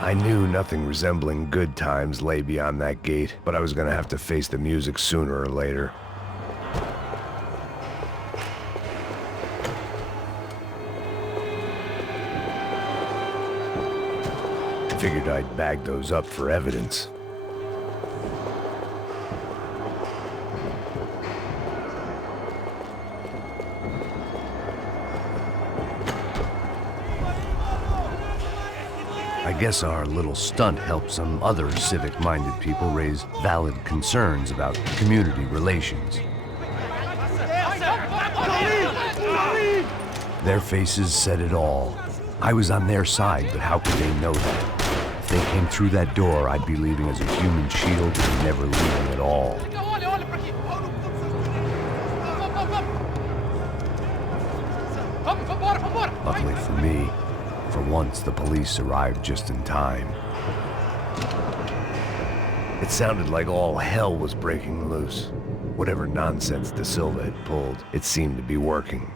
I knew nothing resembling good times lay beyond that gate, but I was gonna have to face the music sooner or later. I figured I'd bag those up for evidence. I guess our little stunt helped some other civic-minded people raise valid concerns about community relations. Their faces said it all. I was on their side, but how could they know that? If they came through that door, I'd be leaving as a human shield and never leaving at all. Luckily for me, for once, the police arrived just in time. It sounded like all hell was breaking loose. Whatever nonsense De Silva had pulled, it seemed to be working.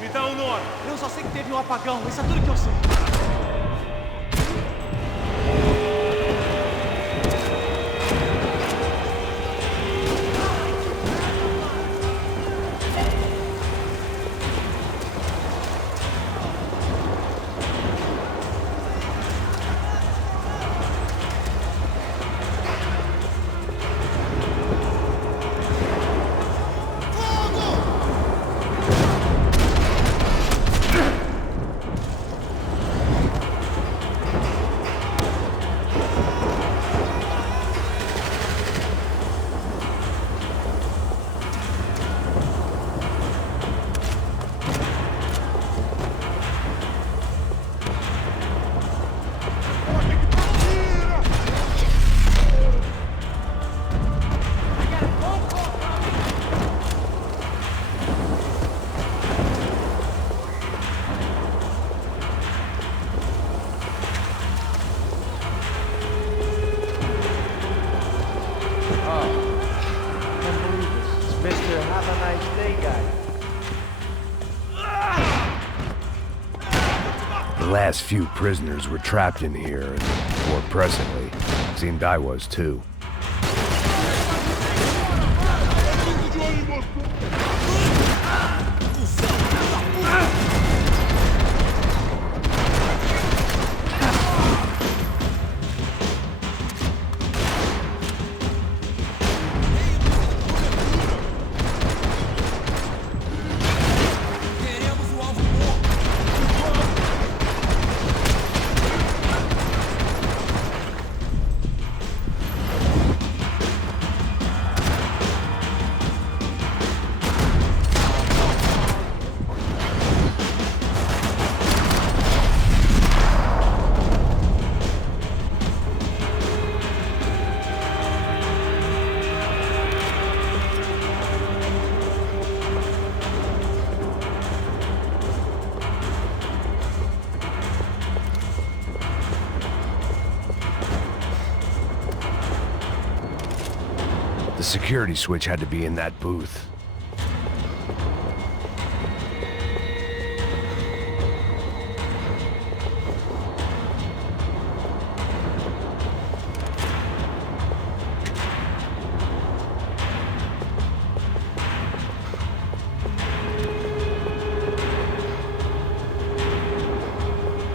Me dá um nome. Eu só sei que teve um apagão, isso é tudo que eu sei. The last few prisoners were trapped in here, and more pressingly, it seemed I was too. The security switch had to be in that booth.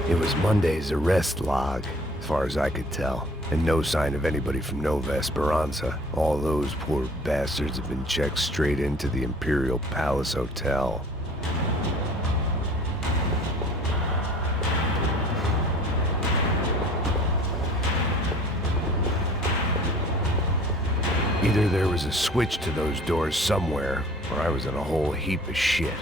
It was Monday's arrest log, as far as I could tell. And no sign of anybody from Nova Esperanza. All those poor bastards have been checked straight into the Imperial Palace Hotel. Either there was a switch to those doors somewhere, or I was in a whole heap of shit.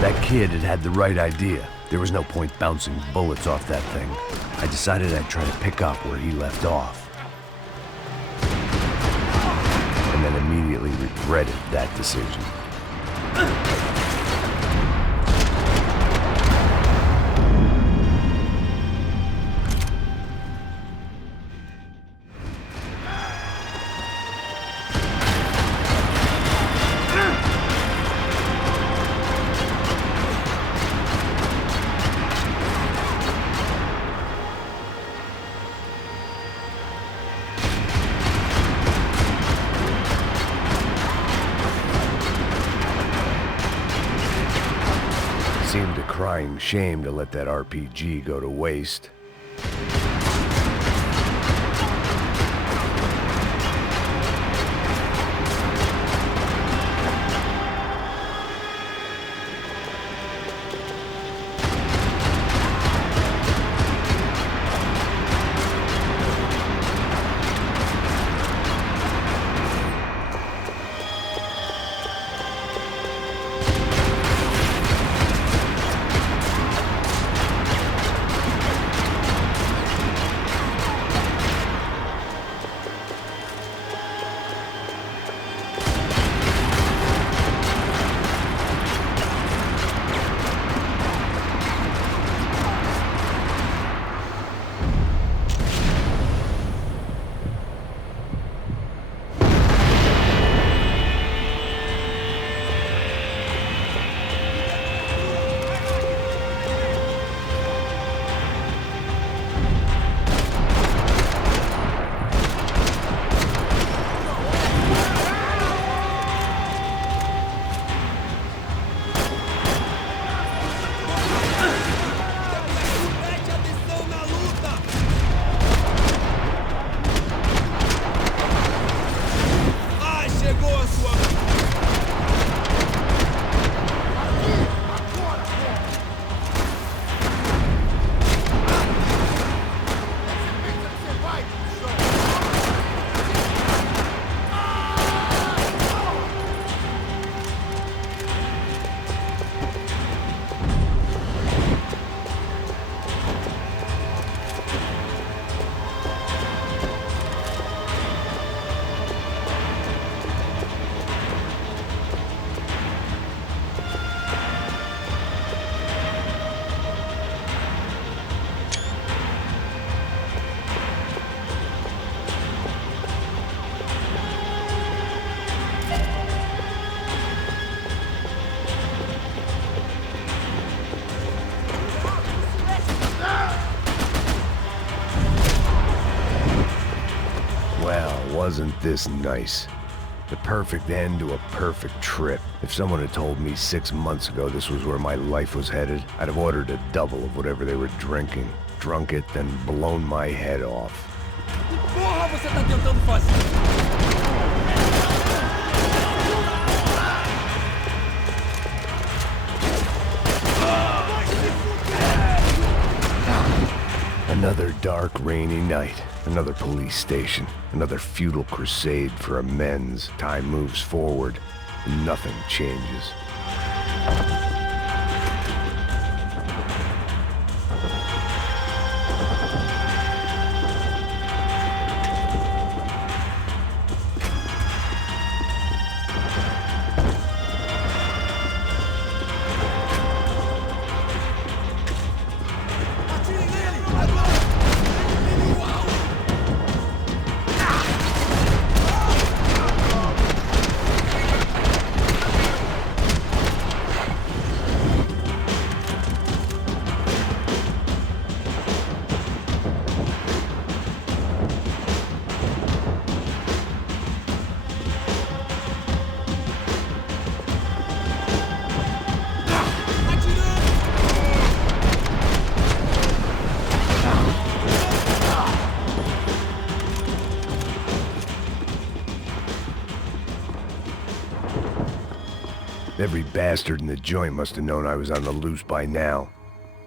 That kid had the right idea. There was no point bouncing bullets off that thing. I decided I'd try to pick up where he left off. And then immediately regretted that decision. Seemed a crying shame to let that RPG go to waste. Wasn't this nice? The perfect end to a perfect trip. If someone had told me 6 months ago this was where my life was headed, I'd have ordered a double of whatever they were drinking, drunk it, then blown my head off. Porra, você tá tentando fazer? Another dark, rainy night. Another police station, another futile crusade for amends. Time moves forward, and nothing changes. Every bastard in the joint must have known I was on the loose by now.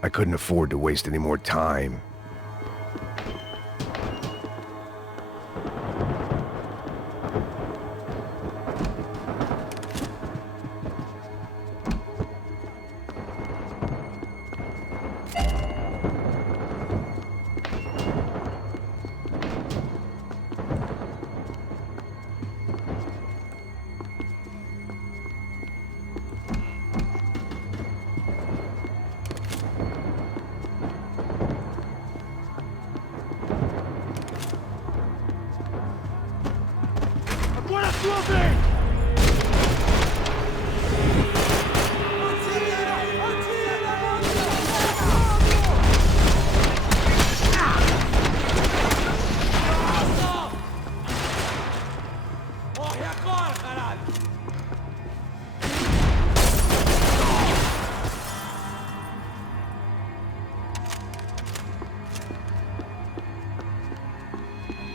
I couldn't afford to waste any more time.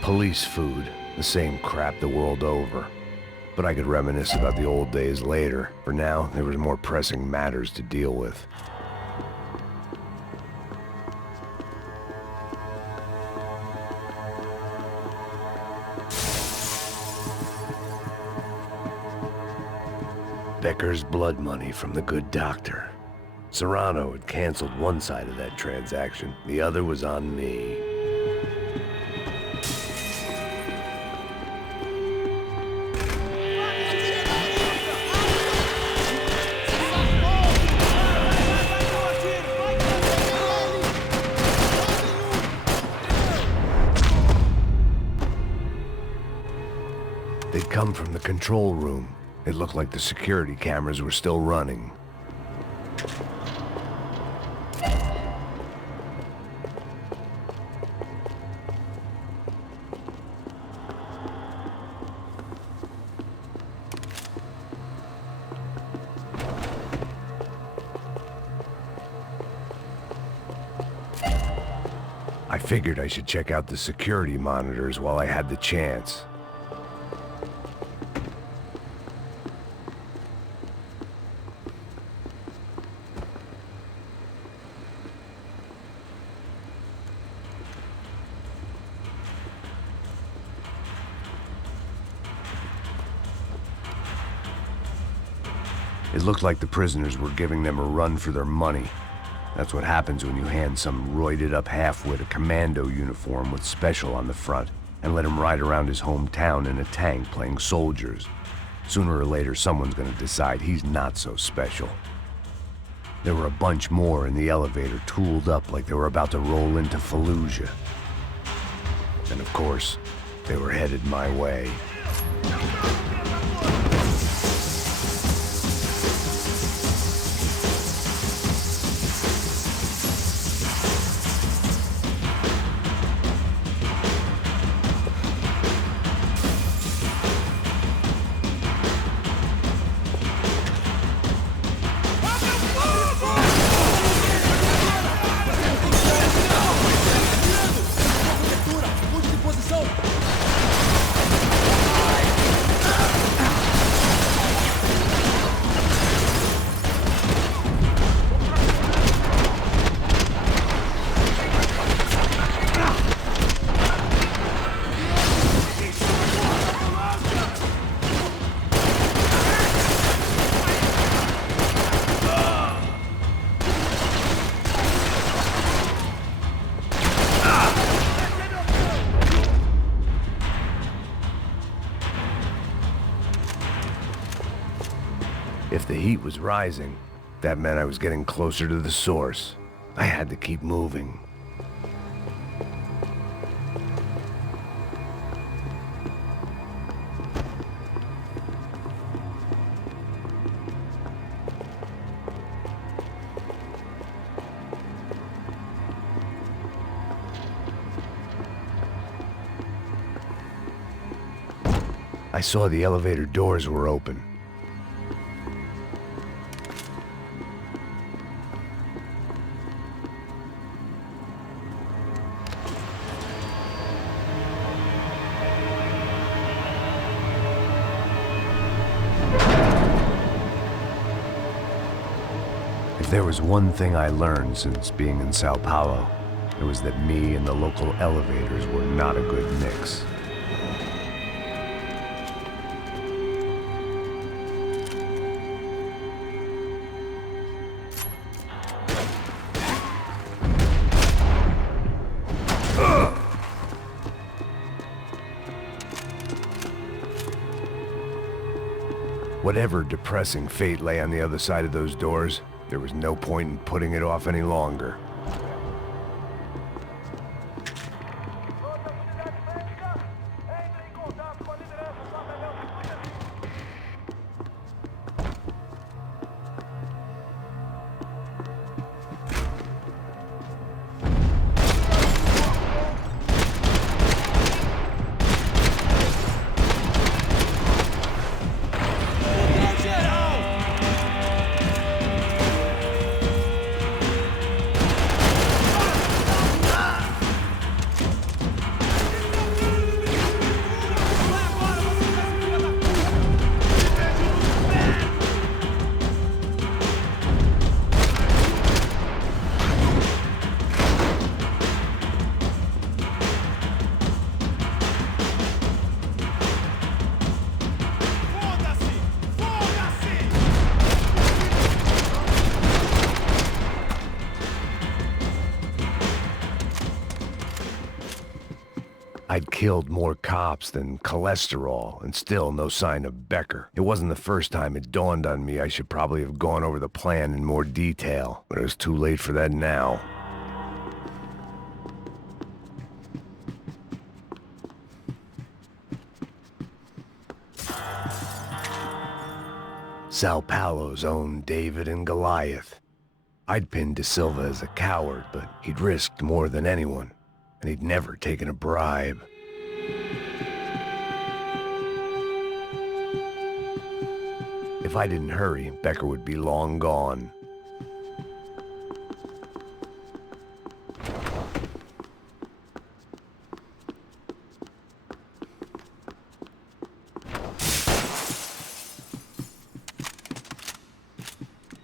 Police food, the same crap the world over. But I could reminisce about the old days later. For now, there was more pressing matters to deal with. Becker's blood money from the good doctor. Serrano had canceled one side of that transaction. The other was on me. They'd come from the control room. It looked like the security cameras were still running. I figured I should check out the security monitors while I had the chance. It looked like the prisoners were giving them a run for their money. That's what happens when you hand some roided-up halfwit a commando uniform with special on the front and let him ride around his hometown in a tank playing soldiers. Sooner or later, someone's gonna decide he's not so special. There were a bunch more in the elevator, tooled up like they were about to roll into Fallujah. And of course, they were headed my way. If the heat was rising, that meant I was getting closer to the source. I had to keep moving. I saw the elevator doors were open. If there was one thing I learned since being in Sao Paulo, it was that me and the local elevators were not a good mix. Whatever depressing fate lay on the other side of those doors, there was no point in putting it off any longer. I'd killed more cops than cholesterol, and still no sign of Becker. It wasn't the first time it dawned on me I should probably have gone over the plan in more detail, but it was too late for that now. Sao Paulo's own David and Goliath. I'd pinned De Silva as a coward, but he'd risked more than anyone, and he'd never taken a bribe. If I didn't hurry, Becker would be long gone.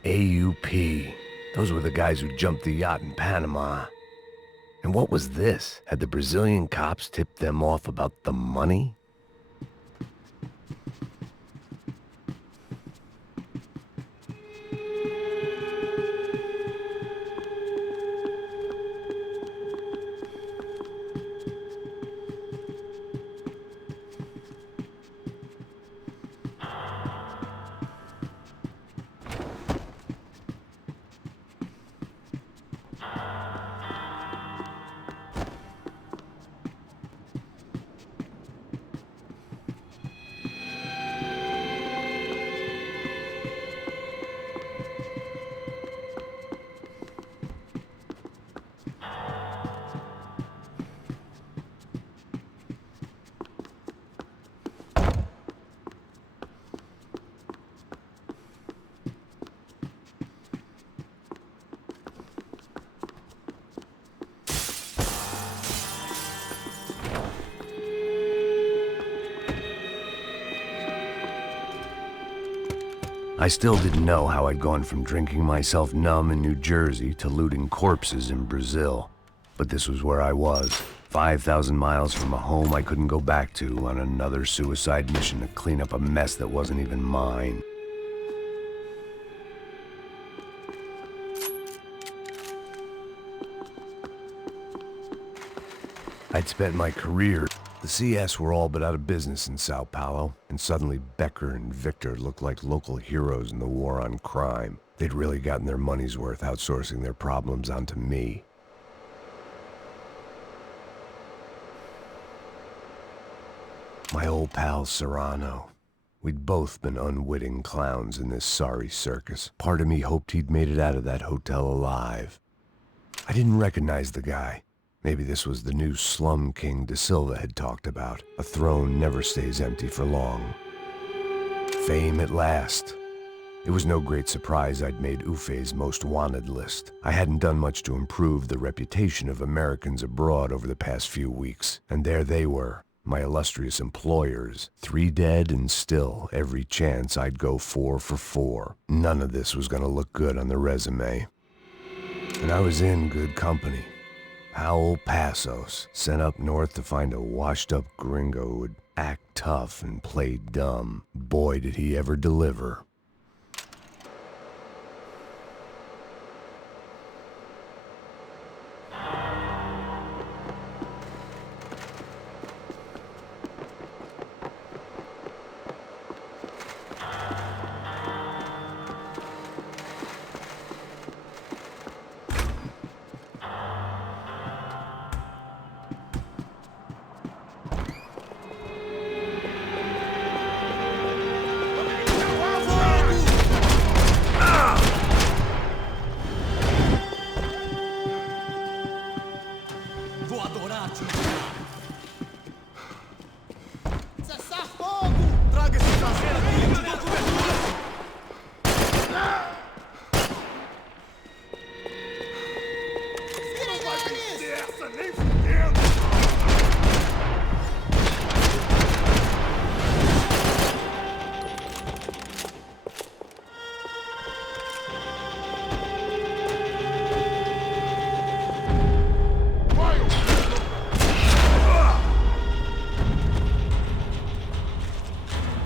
AUP. Those were the guys who jumped the yacht in Panama. And what was this? Had the Brazilian cops tipped them off about the money? I still didn't know how I'd gone from drinking myself numb in New Jersey to looting corpses in Brazil. But this was where I was, 5,000 miles from a home I couldn't go back to, on another suicide mission to clean up a mess that wasn't even mine. I'd spent my career The CS were all but out of business in Sao Paulo, and suddenly Becker and Victor looked like local heroes in the war on crime. They'd really gotten their money's worth outsourcing their problems onto me. My old pal Serrano. We'd both been unwitting clowns in this sorry circus. Part of me hoped he'd made it out of that hotel alive. I didn't recognize the guy. Maybe this was the new slum king De Silva had talked about. A throne never stays empty for long. Fame at last. It was no great surprise I'd made Ufe's most wanted list. I hadn't done much to improve the reputation of Americans abroad over the past few weeks, and there they were. My illustrious employers, 3 dead and still every chance I'd go 4 for 4. None of this was gonna look good on the resume. And I was in good company. Powell Passos, sent up north to find a washed-up gringo who would act tough and play dumb. Boy, did he ever deliver. Cessar fogo! Traga esse traseiro aqui e te dou cobertura! Virem eles! Essa nem fudendo!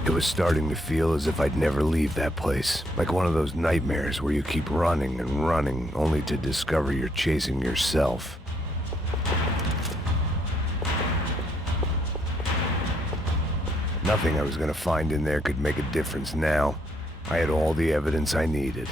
It was starting to feel as if I'd never leave that place. Like one of those nightmares where you keep running and running, only to discover you're chasing yourself. Nothing I was gonna find in there could make a difference now. I had all the evidence I needed.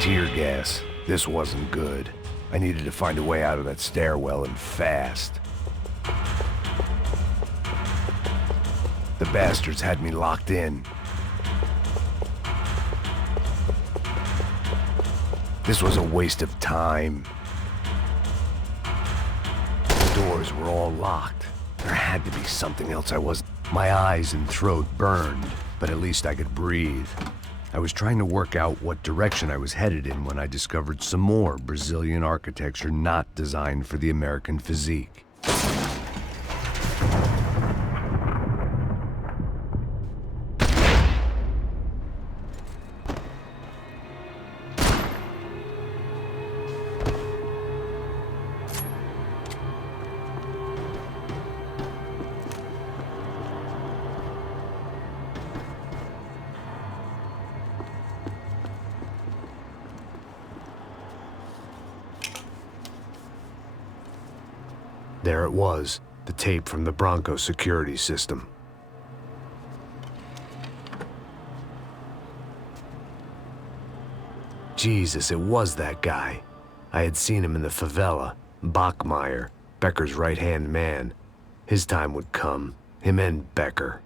Tear gas. This wasn't good. I needed to find a way out of that stairwell and fast. The bastards had me locked in. This was a waste of time. The doors were all locked. There had to be something else I wasn't. My eyes and throat burned, but at least I could breathe. I was trying to work out what direction I was headed in when I discovered some more Brazilian architecture not designed for the American physique. There it was, the tape from the Bronco security system. Jesus, it was that guy. I had seen him in the favela, Bachmeyer, Becker's right-hand man. His time would come, him and Becker.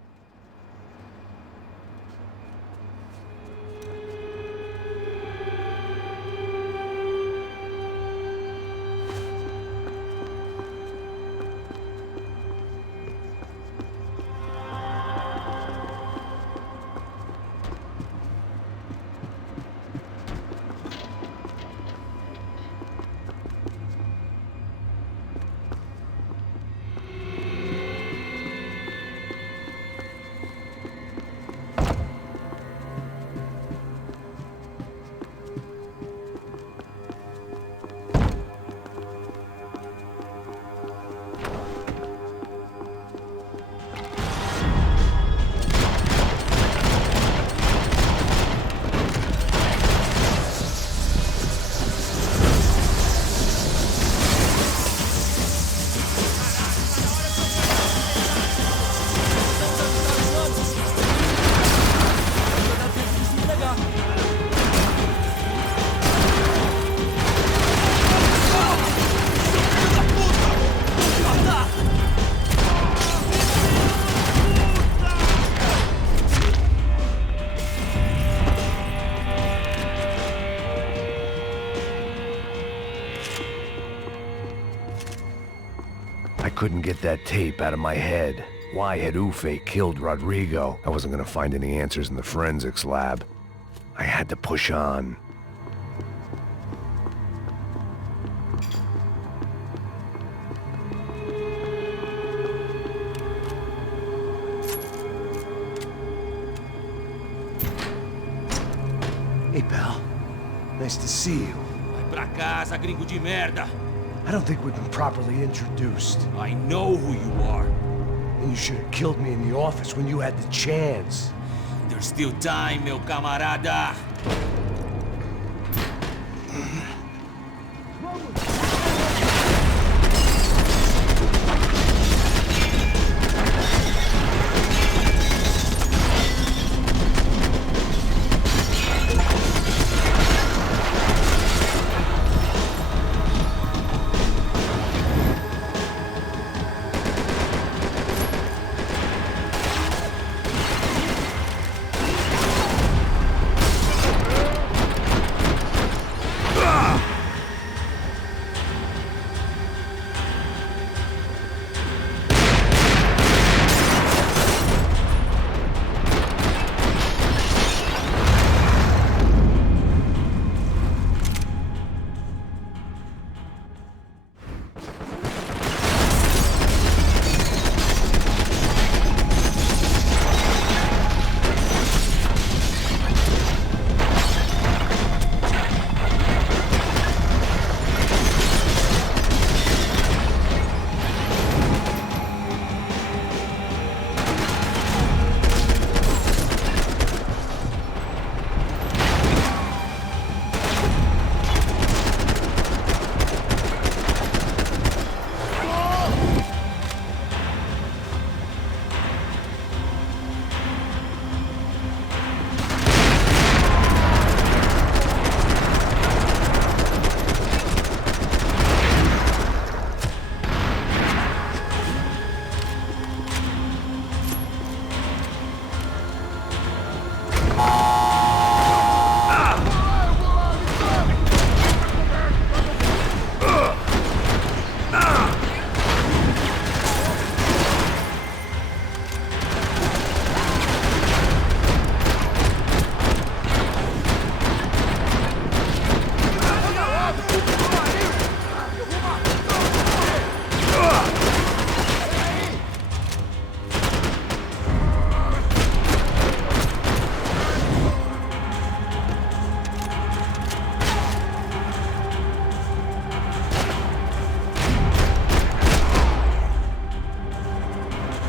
couldn't get that tape out of my head. Why had Ufe killed Rodrigo? I wasn't gonna find any answers in the forensics lab. I had to push on. Hey, pal. Nice to see you. Vai pra casa, gringo de merda. I don't think we've been properly introduced. I know who you are. And you should have killed me in the office when you had the chance. There's still time, meu camarada.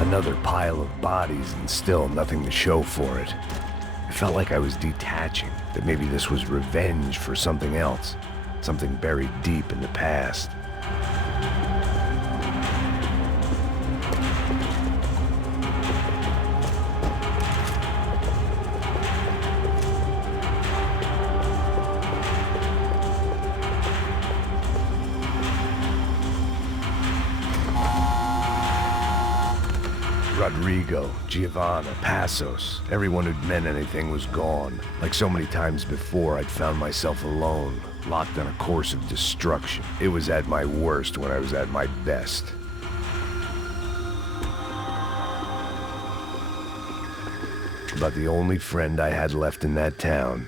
Another pile of bodies and still nothing to show for it. It felt like I was detaching, that maybe this was revenge for something else, something buried deep in the past. Rodrigo, Giovanna, Passos, everyone who'd meant anything was gone. Like so many times before, I'd found myself alone, locked on a course of destruction. It was at my worst when I was at my best. But the only friend I had left in that town.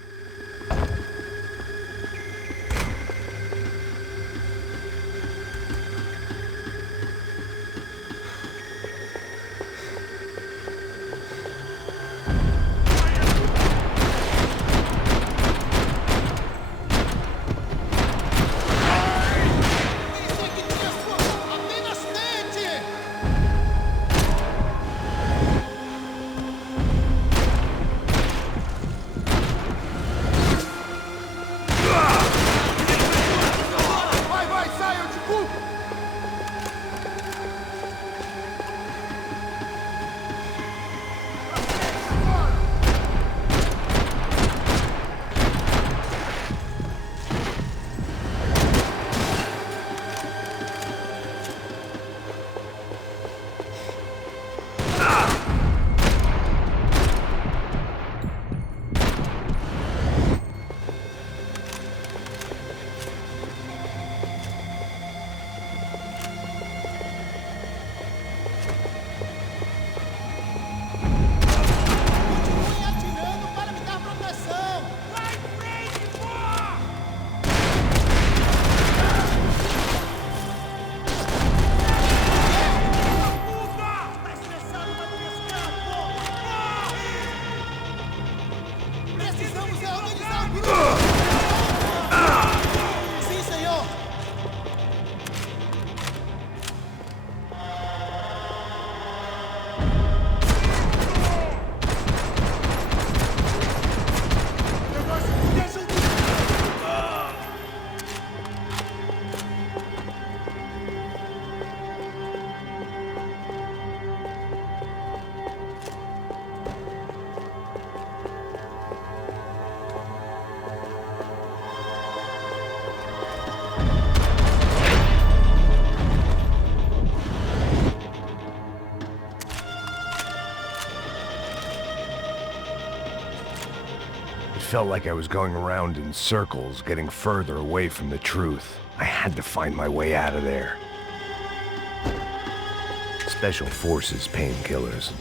felt like I was going around in circles, getting further away from the truth. I had to find my way out of there. Special Forces painkillers.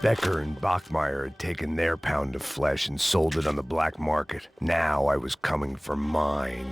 Becker and Bachmeyer had taken their pound of flesh and sold it on the black market. Now I was coming for mine.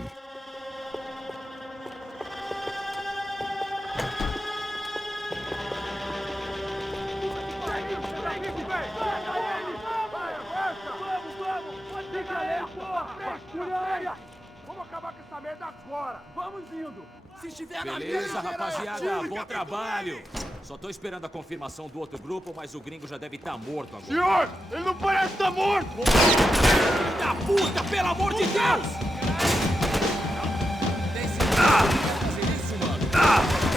Beleza, rapaziada, bom trabalho. Só tô esperando a confirmação do outro grupo, mas o gringo já deve estar morto agora. Senhor, ele não parece estar morto! Filho da puta, pelo amor de Deus! Tem certeza que vai fazer isso, mano?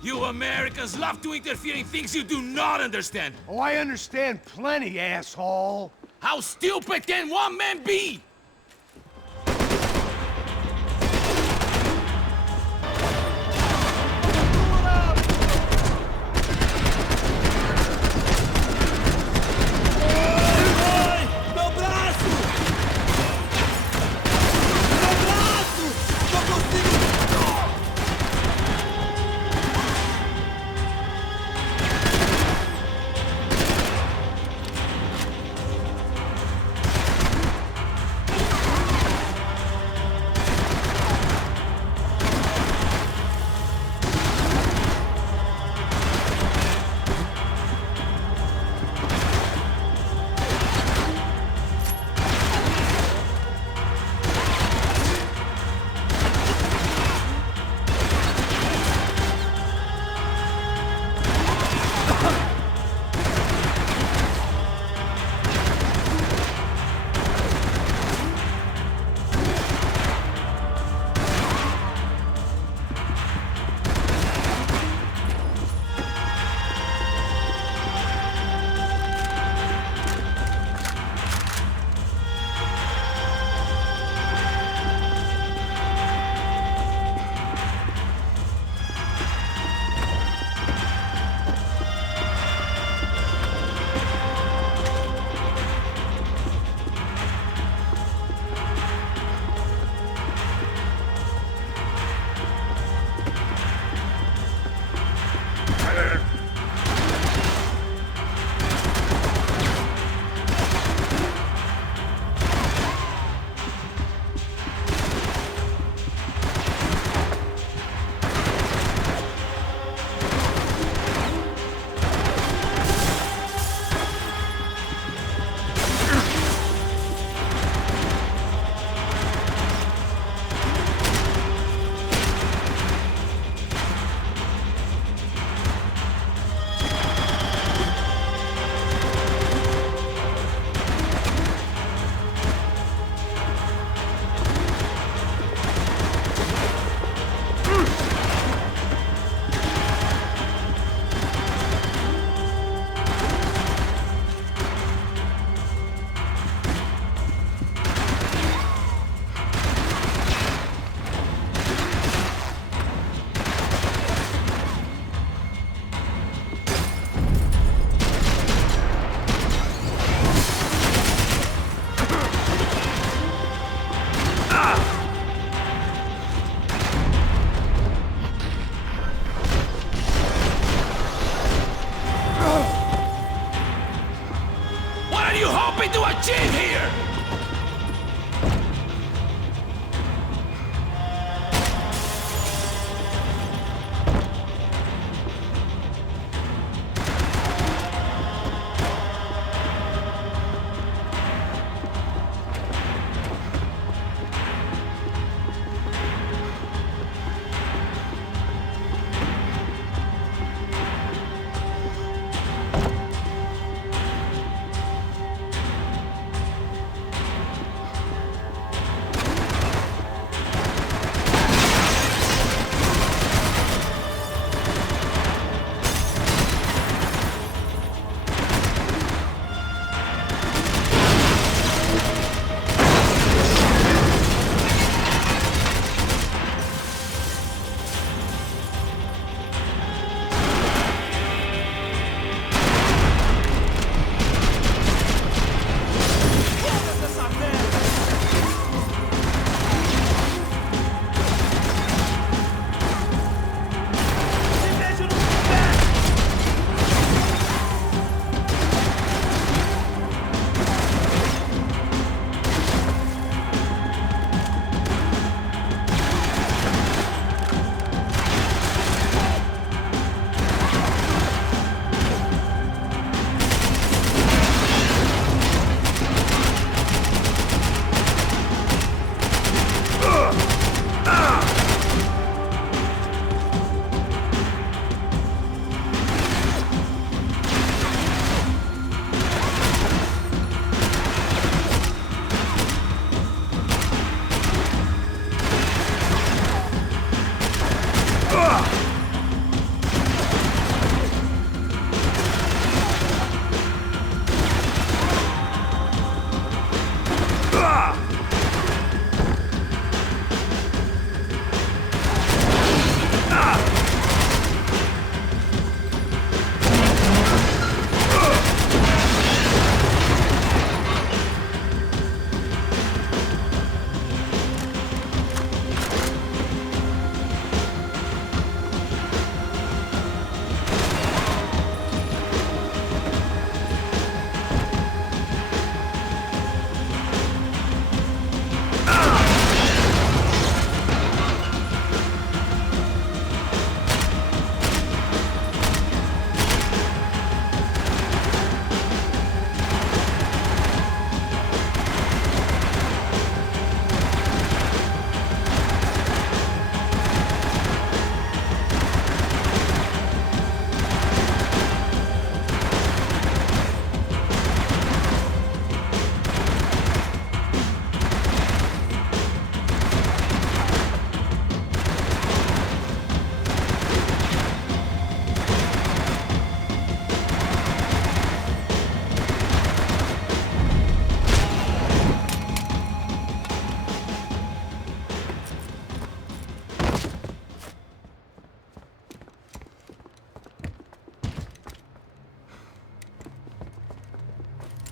You Americans love to interfere in things you do not understand. Oh, I understand plenty, asshole. How stupid can one man be?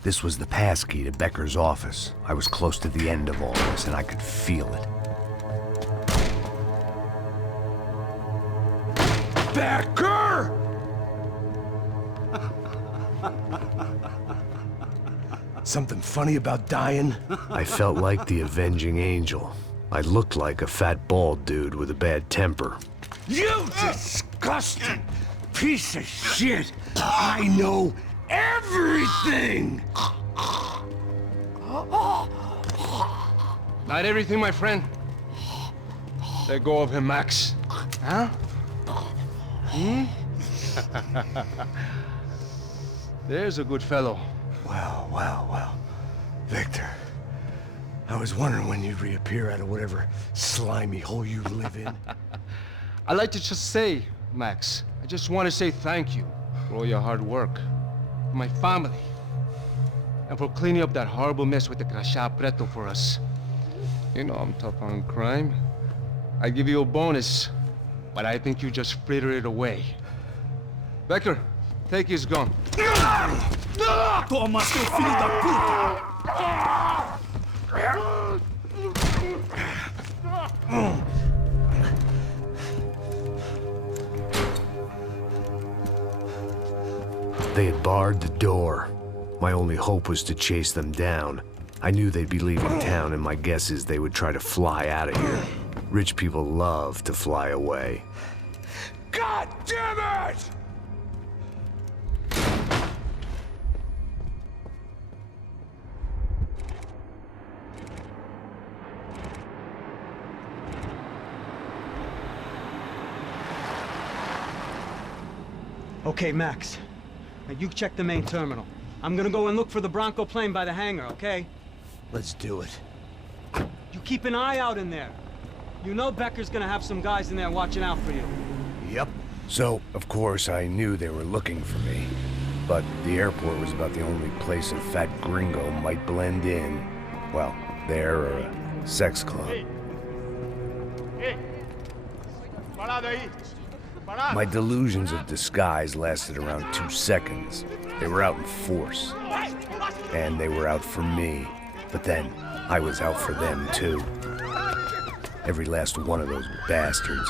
This was the passkey to Becker's office. I was close to the end of all this, and I could feel it. Becker! Something funny about dying? I felt like the avenging angel. I looked like a fat bald dude with a bad temper. You disgusting piece of shit! I know everything! Not everything, my friend. Let go of him, Max. Huh? There's a good fellow. Well. Victor, I was wondering when you'd reappear out of whatever slimy hole you live in. I'd like to just say, Max, I just want to say thank you for all your hard work, for my family, and for cleaning up that horrible mess with the Crachá Preto for us. You know I'm tough on crime. I give you a bonus, but I think you just fritter it away. Becker, take his gun. Toma, seu filho da puta! They had barred the door. My only hope was to chase them down. I knew they'd be leaving town, and my guess is they would try to fly out of here. Rich people love to fly away. God damn it! Okay, Max. Now you check the main terminal. I'm gonna go and look for the Bronco plane by the hangar, okay? Let's do it. You keep an eye out in there. You know Becker's gonna have some guys in there watching out for you. Yep. So, of course, I knew they were looking for me. But the airport was about the only place a fat gringo might blend in. Well, there or a sex club. Parado aí! My delusions of disguise lasted around 2 seconds. They were out in force. And they were out for me. But then, I was out for them too. Every last one of those bastards.